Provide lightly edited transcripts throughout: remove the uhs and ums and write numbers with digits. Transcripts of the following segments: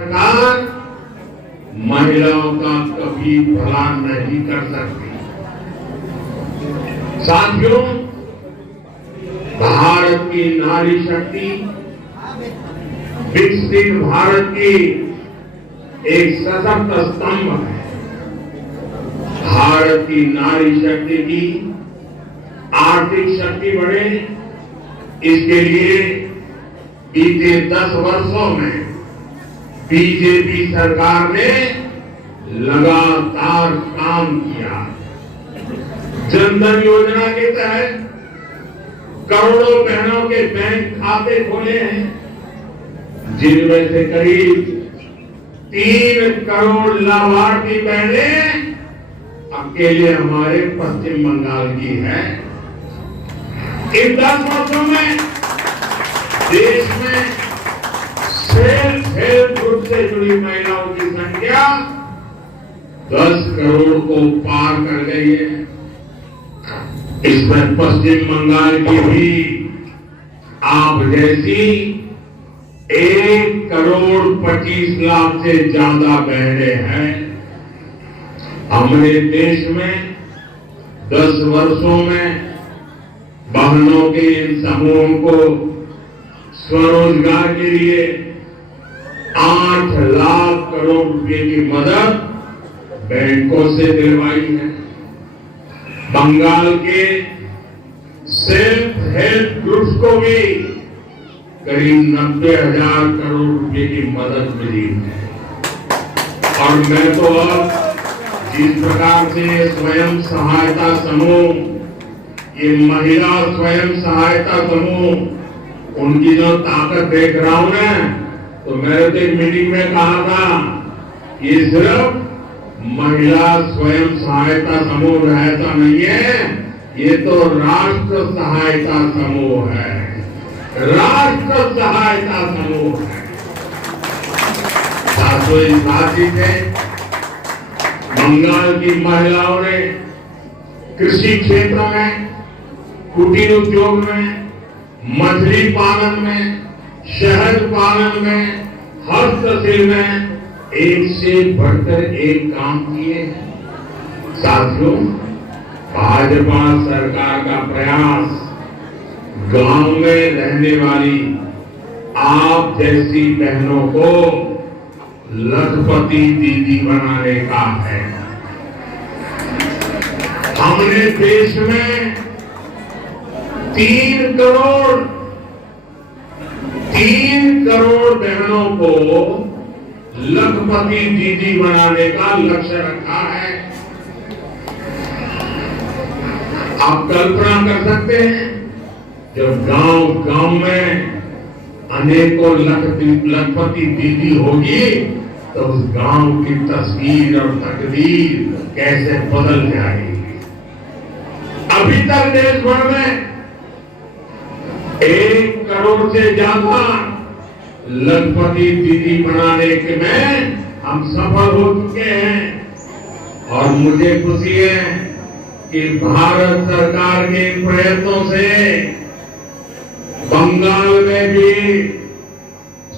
सरकार महिलाओं का कभी भला नहीं कर सकती। साथियों, भारत की नारी शक्ति विकसित भारत की एक सशक्त स्तंभ है। भारत की नारी शक्ति की आर्थिक शक्ति बढ़े, इसके लिए बीते 10 वर्षों में बीजेपी सरकार ने लगातार काम किया। जनधन योजना के तहत करोड़ों बहनों के बैंक खाते खोले हैं, जिनमें से करीब 3 करोड़ लाभार्थी बहनें अकेले हमारे पश्चिम बंगाल की है। इन 10 वर्षों में देश में सेल्फ हेल्प ग्रुप से जुड़ी महिलाओं की संख्या 10 करोड़ को पार कर गई है। इसमें पश्चिम बंगाल की भी आप जैसी 1 करोड़ 25 लाख से ज्यादा बहनें हैं। हमारे देश में 10 वर्षों में बहनों के इन समूहों को स्वरोजगार के लिए 8 लाख करोड़ रुपए की मदद बैंकों से दिलवाई है। बंगाल के सेल्फ हेल्प ग्रुप्स को भी करीब 90,000 करोड़ रुपए की मदद मिली है। और मैं तो अब जिस प्रकार से स्वयं सहायता समूह, ये महिला स्वयं सहायता समूह, उनकी जो ताकत देख रहा हूं ना, तो मैंने तो एक मीटिंग में कहा था, ये सिर्फ महिला स्वयं सहायता समूह ऐसा नहीं है, ये तो राष्ट्र सहायता समूह है। राष्ट्र सहायता समूह है। साथियों, इस बातचीत में बंगाल की महिलाओं ने कृषि क्षेत्र में, कुटीर उद्योग में, मछली पालन में, शहद पालन में, हस्तशिल्प में एक से बढ़कर एक काम किए। साथियों, भाजपा सरकार का प्रयास गांव में रहने वाली आप जैसी बहनों को लखपति दीदी बनाने का है। हमने देश में 3 करोड़ बहनों को लखपति दीदी बनाने का लक्ष्य रखा है। आप कल्पना कर सकते हैं, जब गांव में अनेकों लखपति दीदी होगी तो उस गांव की तस्वीर और तकदीर कैसे बदल जाएगी। अभी तक देश भर में 1 करोड़ से ज्यादा लखपति दीदी बनाने के में हम सफल हो चुके हैं। और मुझे खुशी है कि भारत सरकार के प्रयत्नों से बंगाल में भी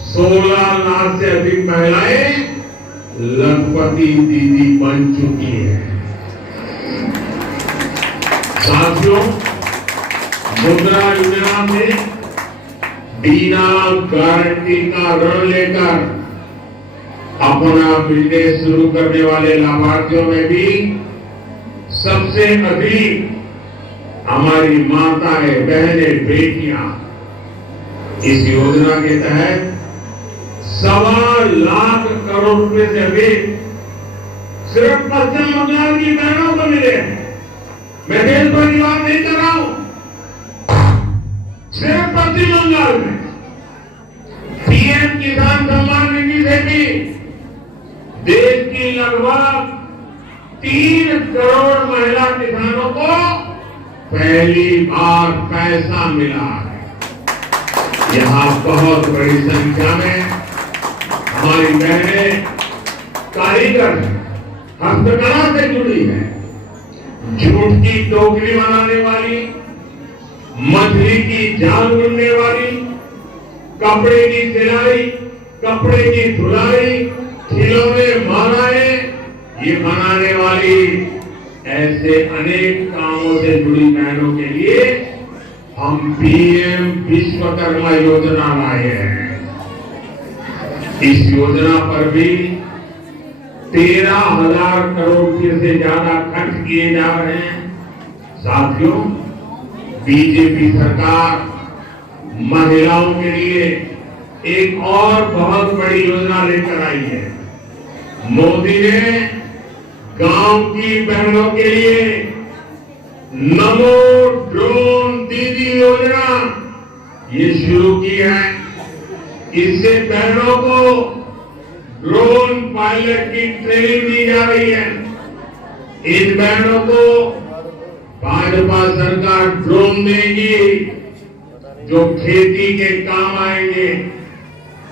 16 लाख से अधिक महिलाएं लखपति दीदी बन चुकी हैं। साथियों, मुद्रा योजना में बिना गारंटी का ऋण लेकर अपना बिजनेस शुरू करने वाले लाभार्थियों में भी सबसे अधिक हमारी माताएं, बहनें, बेटियां इस योजना के तहत 1.25 लाख करोड़ रुपए से अधिक सिर्फ पश्चिम बंगाल की बहनों को मिले हैं। मैं देश भर की बात नहीं कर रहा हूं, सिर्फ पश्चिम बंगाल में पीएम किसान सम्मान निधि से भी देश की लगभग 3 करोड़ महिला किसानों को पहली बार पैसा मिला है। यहाँ बहुत बड़ी संख्या में हमारी बहनें कारीगर हस्तकला से जुड़ी है। जूट की टोकरी बनाने वाली, मछली की जाल बुनने वाली, कपड़े की सिलाई, कपड़े की धुलाई, खिलौने, मालाएं, ये बनाने वाली ऐसे अनेक कामों से जुड़ी बहनों के लिए हम पीएम विश्वकर्मा योजना लाए हैं। इस योजना पर भी 13,000 करोड़ रुपए से ज्यादा खर्च किए जा रहे हैं। साथियों, बीजेपी सरकार महिलाओं के लिए एक और बहुत बड़ी योजना लेकर आई है। मोदी ने गांव की बहनों के लिए नमो ड्रोन दीदी योजना ये शुरू की है। इससे बहनों को ड्रोन पायलट की ट्रेनिंग दी जा रही है। इन बहनों को भाजपा सरकार ड्रोन देगी जो खेती के काम आएंगे।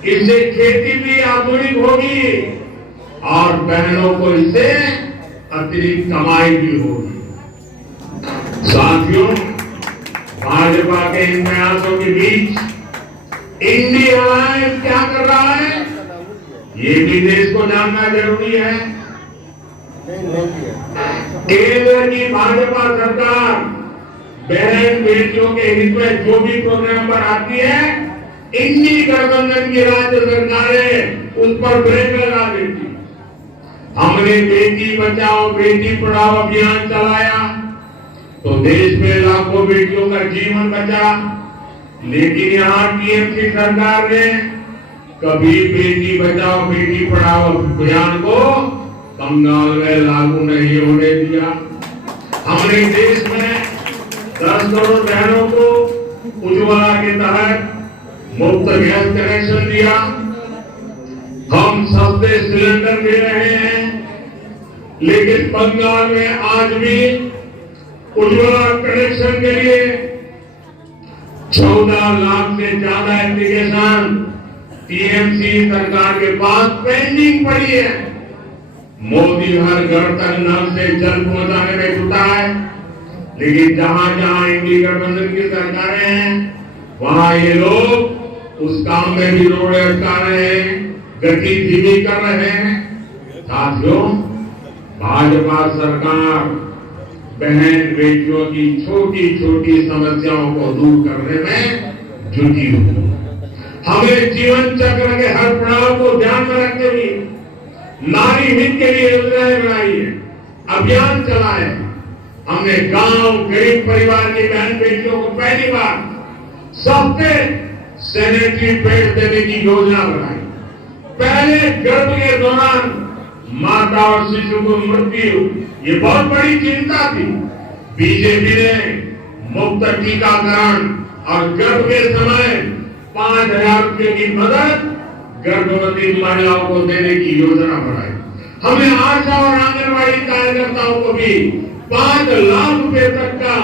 इससे खेती भी आधुनिक होगी और बहनों को इससे अतिरिक्त कमाई भी होगी। साथियों, भाजपा के इन प्रयासों के बीच इंडिया अलायंस क्या कर रहा है, ये भी देश को जानना जरूरी है। केंद्र की भाजपा सरकार बहन बेटियों के हित में जो भी प्रोग्राम पर आती है, इंडी गठबंधन की राज्य सरकारें उस पर ब्रेक लगा देती। हमने बेटी बचाओ बेटी पढ़ाओ अभियान चलाया तो देश में लाखों बेटियों का जीवन बचा। लेकिन यहाँ टीएमसी सरकार ने कभी बेटी बचाओ बेटी पढ़ाओ अभियान को बंगाल में लागू नहीं होने दिया। हमने देश में 10 करोड़ बहनों को उज्ज्वला के तहत मुफ्त गैस कनेक्शन दिया। हम सस्ते सिलेंडर दे रहे हैं। लेकिन बंगाल में आज भी उज्ज्वला कनेक्शन के लिए 14 लाख से ज्यादा एप्लीकेशन टीएमसी सरकार के पास पेंडिंग पड़ी है। मोदी हर घर तक नल से जल पहुंचाने में जुटा है। लेकिन जहां जहां इंडी गठबंधन की सरकारें हैं वहां ये लोग उस काम में भी रोड़े अटका रहे हैं, गति धीमी कर रहे हैं। साथियों, भाजपा सरकार बहन बेटियों की छोटी छोटी समस्याओं को दूर करने में जुटी हुई। हमें जीवन चक्र के हर पड़ाव को ध्यान में रखते हुए नारी हित के लिए योजनाएं बनाई है, अभियान चलाए। हमने गांव गरीब परिवार की बहन बेटियों को पहली बार सस्ते सैनिटरी पैड देने की योजना बनाई। पहले गर्भ के दौरान माता और शिशु को मृत्यु ये बहुत बड़ी चिंता थी। बीजेपी ने मुफ्त टीकाकरण और गर्भ के समय 5,000 रुपए की मदद गर्भवती महिलाओं को देने की योजना बनाई। हमने आशा और आंगनबाड़ी कार्यकर्ताओं को भी 5 लाख रुपए तक का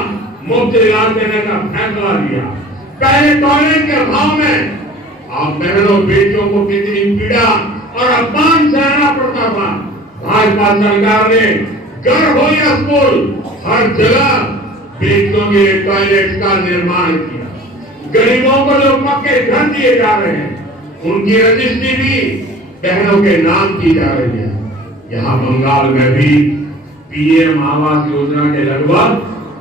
मुफ्त इलाज देने का फैसला लिया। पहले टॉयलेट के अभाव में आप बहनों बेटियों को कितनी पीड़ा और अपमान सहना पड़ता था। भाजपा सरकार ने घर हो या स्कूल हर जगह बेटियों के लिए टॉयलेट का निर्माण किया। गरीबों को जो पक्के घर दिए जा रहे हैं उनकी रजिस्ट्री भी बहनों के नाम की जा रही है। यहाँ बंगाल में भी पीएम आवास योजना के लगभग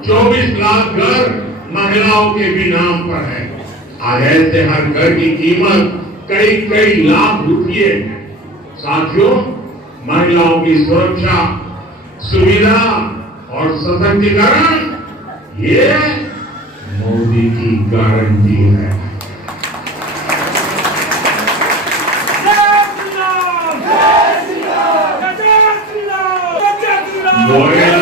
24 लाख घर महिलाओं के भी नाम पर है। आज ऐसे हर घर की कीमत कई कई लाख रुपये है। साथियों, महिलाओं की सुरक्षा, सुविधा और सशक्तिकरण ये मोदी की गारंटी है। जय श्री राम, जय श्री राम, जय श्री राम, जय श्री राम।